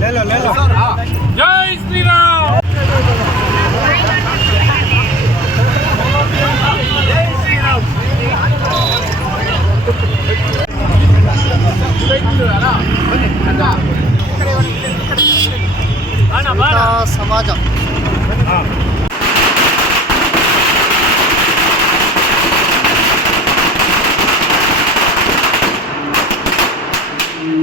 Lello, Lello. Ja, ist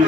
Yeah.